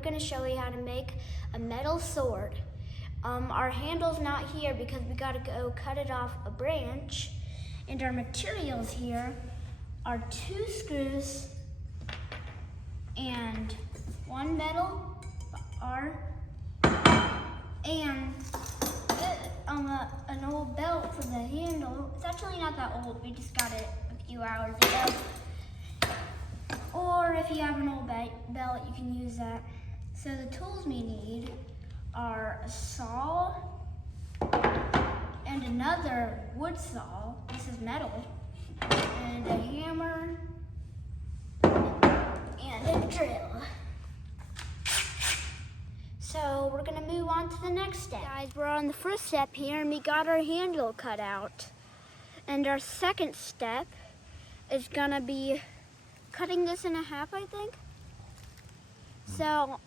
we're gonna show you how to make a metal sword. Our handle's not here because we gotta go cut it off a branch. And our materials here are 2 screws and 1 metal bar and an old belt for the handle. It's actually not that old, we just got it a few hours ago. Or if you have an old belt, you can use that. So the tools we need are a saw and another wood saw. This is metal. And a hammer and a drill. So we're gonna move on to the next step. Guys, we're on the first step here and we got our handle cut out. And our second step is gonna be cutting this in half, I think. So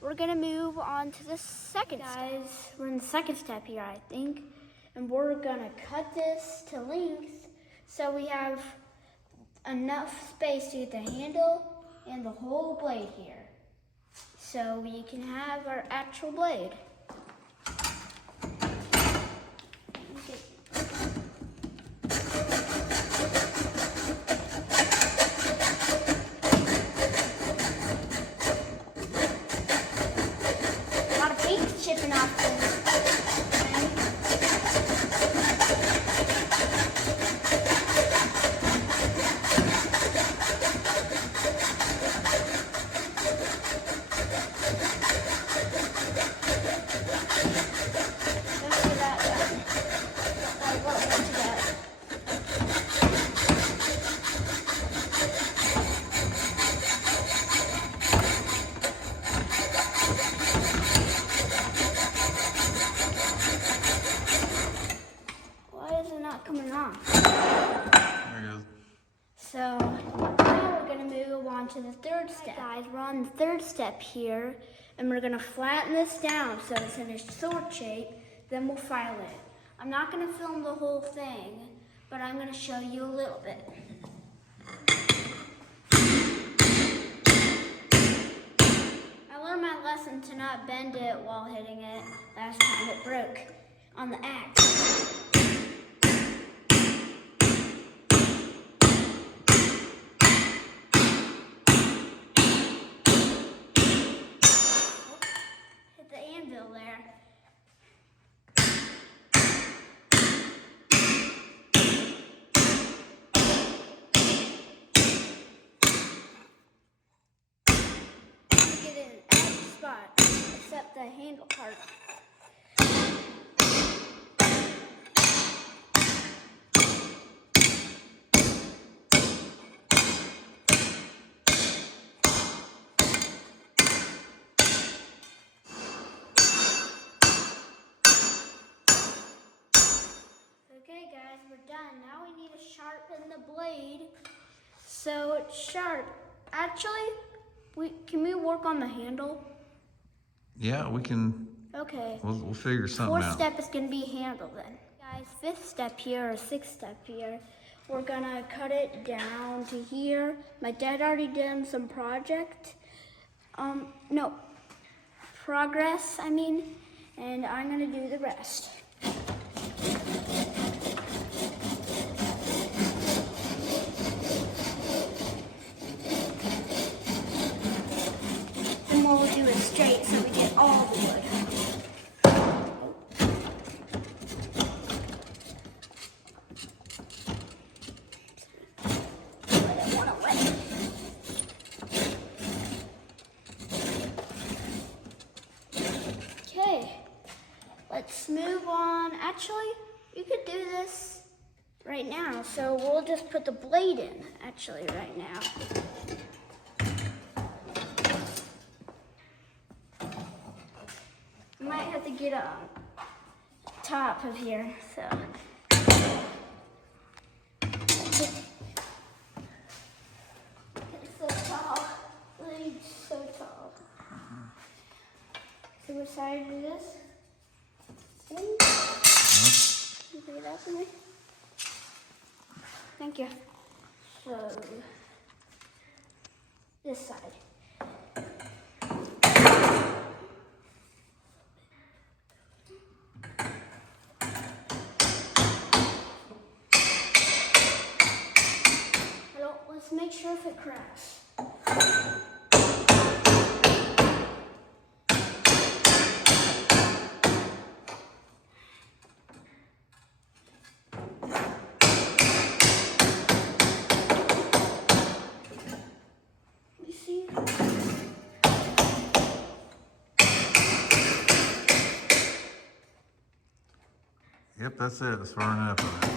we're gonna move on to the second step. Guys, we're in the second step here, I think. And we're gonna cut this to length so we have enough space to get the handle and the whole blade here. So we can have our actual blade. A lot of paint's chipping off this. Coming off. There it goes. So now we're gonna move on to the third step. Guys, we're on the third step here, and we're gonna flatten this down so it's in a sword shape, then we'll file it. I'm not gonna film the whole thing, but I'm gonna show you a little bit. I learned my lesson to not bend it while hitting it. Last time it broke on the axe. There. Get it in every spot except the handle part. Okay guys, we're done. Now we need to sharpen the blade so it's sharp. Actually, can we work on the handle? Yeah, we can. Okay. We'll figure something Fourth out. step is gonna be handle then. Guys, fifth step here or sixth step here, we're gonna cut it down to here. My dad already done some progress, and I'm gonna do the rest. And we'll do it straight so we get all the wood. Okay, let's move on. Actually, you could do this right now. So we'll just put the blade in, actually, right now. I might have to get on top of here, so. It's so tall. Blade's so tall. So what side is this? Can you pick it up for me? Thank you. So, this side. let's make sure if it cracks. You see? Yep, that's it. It's far enough of it.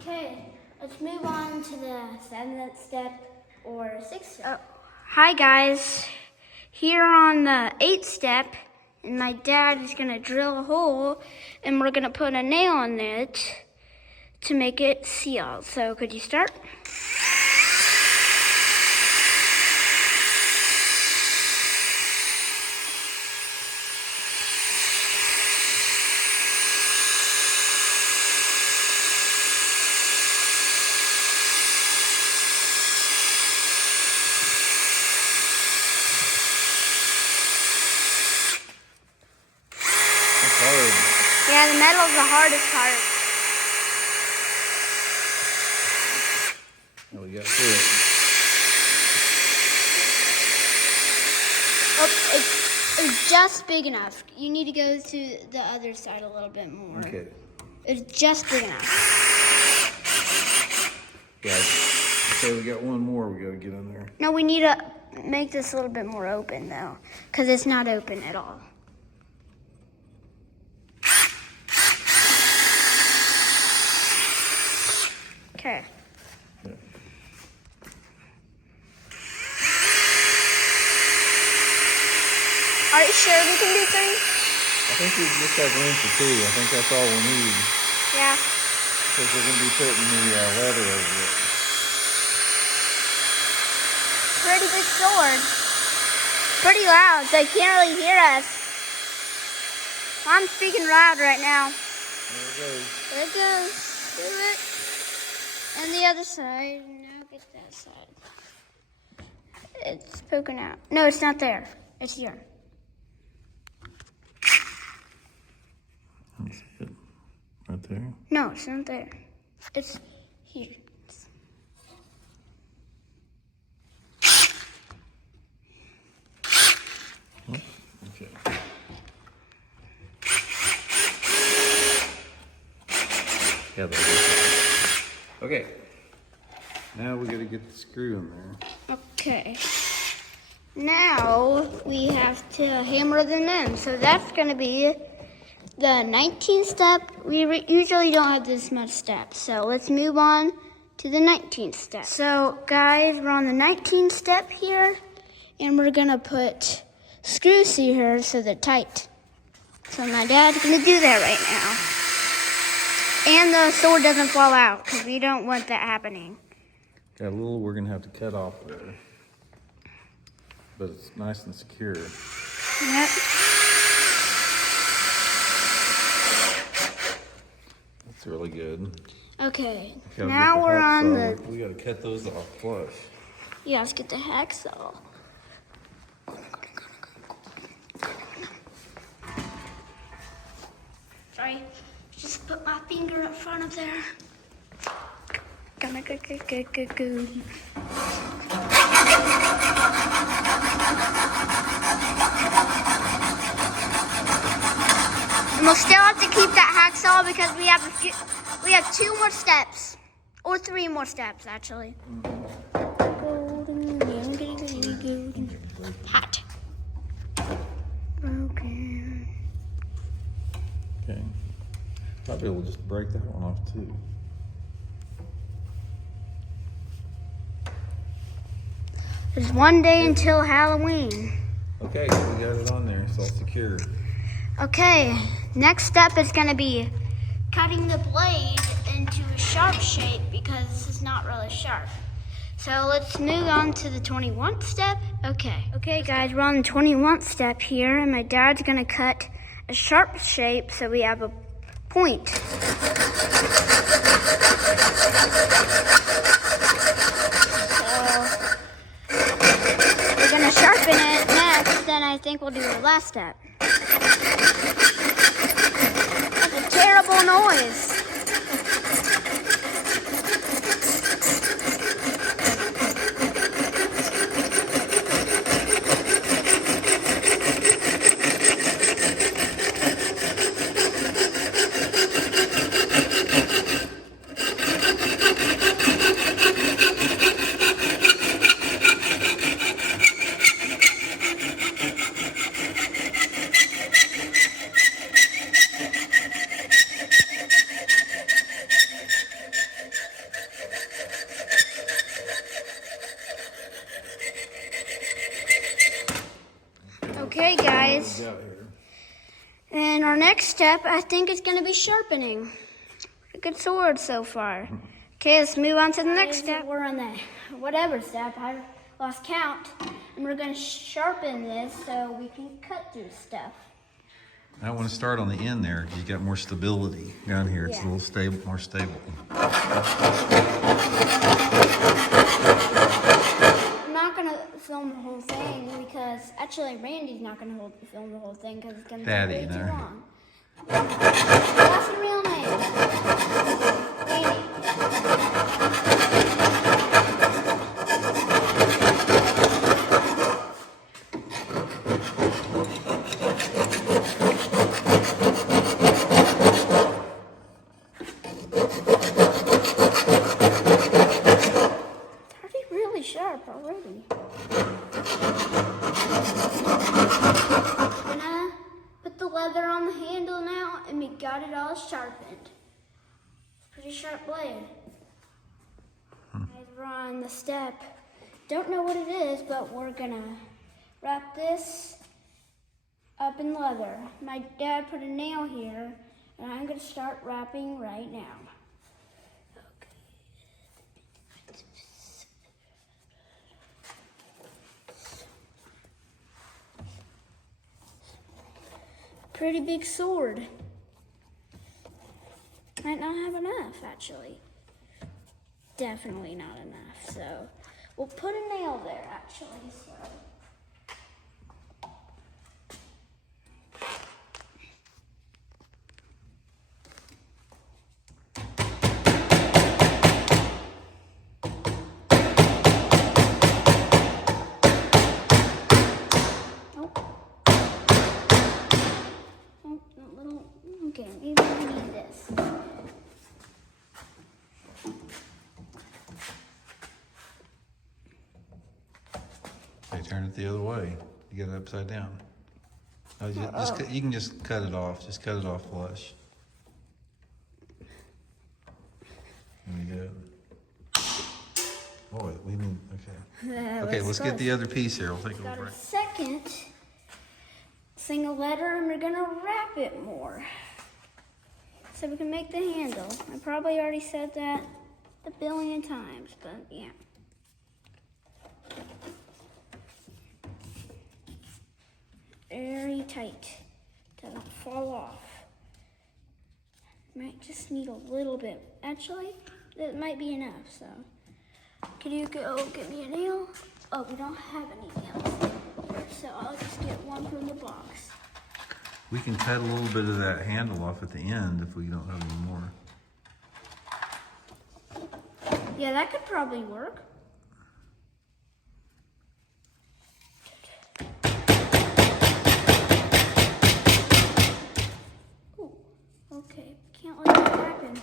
Okay, let's move on to the 7th step or 6th step. Oh, hi guys. Here on the 8th step, and my dad is gonna drill a hole and we're gonna put a nail in it to make it seal. So could you start? Yeah, the metal's the hardest part. Oh, we got through Oh, it's just big enough. You need to go to the other side a little bit more. it. Okay. It's just big enough. Yeah. So we got one more we gotta get in there. No, we need to make this a little bit more open though, because it's not open at all. Okay. Yeah. Are you sure we can do 3? I think we just have room for 2. I think that's all we need. Yeah. Because we're gonna be putting the leather over it. Pretty big sword. Pretty loud, so you can't really hear us. I'm speaking loud right now. There it goes. There it goes. Do it. And the other side. Now get that side. It's poking out. No, it's not there. It's here. Let's see it. Right there. No, it's not there. It's here. Okay. Yeah, there it is. Okay. Now we gotta get the screw in there. Okay. Now we have to hammer them in. So that's going to be the 19th step. We usually don't have this much steps. So let's move on to the 19th step. So guys, we're on the 19th step here. And we're going to put screws here so they're tight. So my dad's going to do that right now. And the sword doesn't fall out because we don't want that happening. Got a little we're gonna have to cut off there. But it's nice and secure. Yep. That's really good. Okay, Gotta now get the we're on hacksaw. the... We gotta cut those off flush. Yeah, let's get the hacksaw. Sorry, just put my finger in front of there. Gonna go. And we'll still have to keep that hacksaw because we have 2 more steps. Or 3 more steps, actually. Hot. Broken. Okay. Probably we'll just break that one off too. There's 1 day until Halloween. Okay, we got it on there. It's all secure. Okay, next step is going to be cutting the blade into a sharp shape because this is not really sharp. So let's move on to the 21st step. Okay guys, we're on the 21st step here, and my dad's going to cut a sharp shape so we have a point. We're going to sharpen it next, then I think we'll do the last step. That's a terrible noise. next step, I think, is going to be sharpening. A good sword so far. Okay, let's move on to the next step. We're on the whatever step. I lost count. And we're going to sharpen this so we can cut through stuff. I want to start on the end there because you got more stability down here. It's a little stable, more stable. I'm not going to film the whole thing because actually Randy's not going to film the whole thing because it's going to be way too long. What's your real name? Randy. Sharp already. Gonna put the leather on the handle now, and we got it all sharpened. Pretty sharp blade. We're on the step. Don't know what it is, but we're gonna wrap this up in leather. My dad put a nail here, and I'm gonna start wrapping right now. Pretty big sword. Might not have enough, actually. Definitely not enough, so we'll put a nail there, actually, so. Okay, maybe I need this. Okay, turn it the other way. You get it upside down. Oh, you can just cut it off. Just cut it off flush. There you go. Oh, we need, okay. Okay, let's get the other piece here. We'll take a little break. Second single letter, and we're gonna wrap it more. So we can make the handle. I probably already said that a billion times, but yeah. Very tight. Doesn't fall off. Might just need a little bit. Actually, that might be enough, so. Can you go get me a nail? Oh, we don't have any nails. So I'll just get one from the box. We can cut a little bit of that handle off at the end if we don't have any more. Yeah, that could probably work. Ooh, okay, can't let that happen.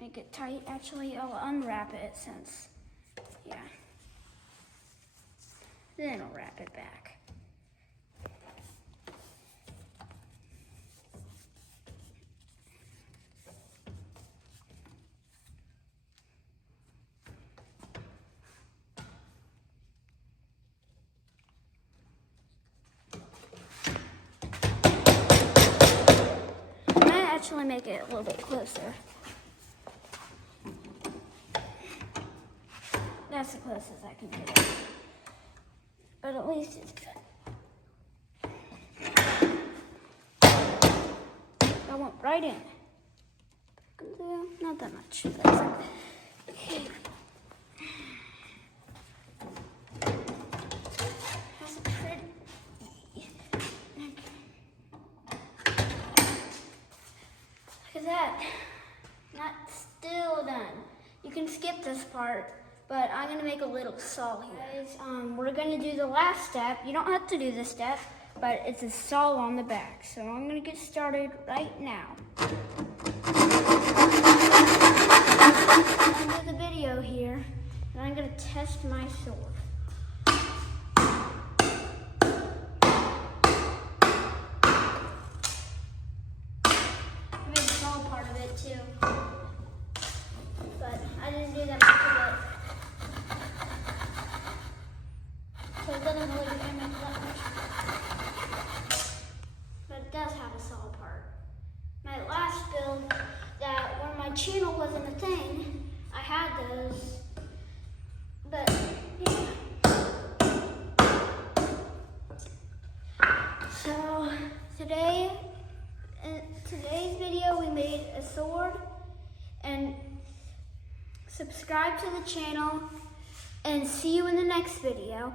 Make it tight. Actually, I'll unwrap it since, yeah. Then I'll wrap it back. I might actually make it a little bit closer. That's the closest I can get it. But at least it's good. I went right in. Not that much. Okay. That's pretty. Look at that. Not still done. You can skip this part. But I'm gonna make a little saw here. Guys, we're gonna do the last step. You don't have to do this step, but it's a saw on the back. So I'm gonna get started right now. I'm gonna do the video here, and I'm gonna test my sword. I made the saw part of it too, but I didn't do that much of it. So it doesn't really damage that much. channel wasn't a thing, I had those. But yeah. So in today's video we made a sword, and subscribe to the channel and see you in the next video.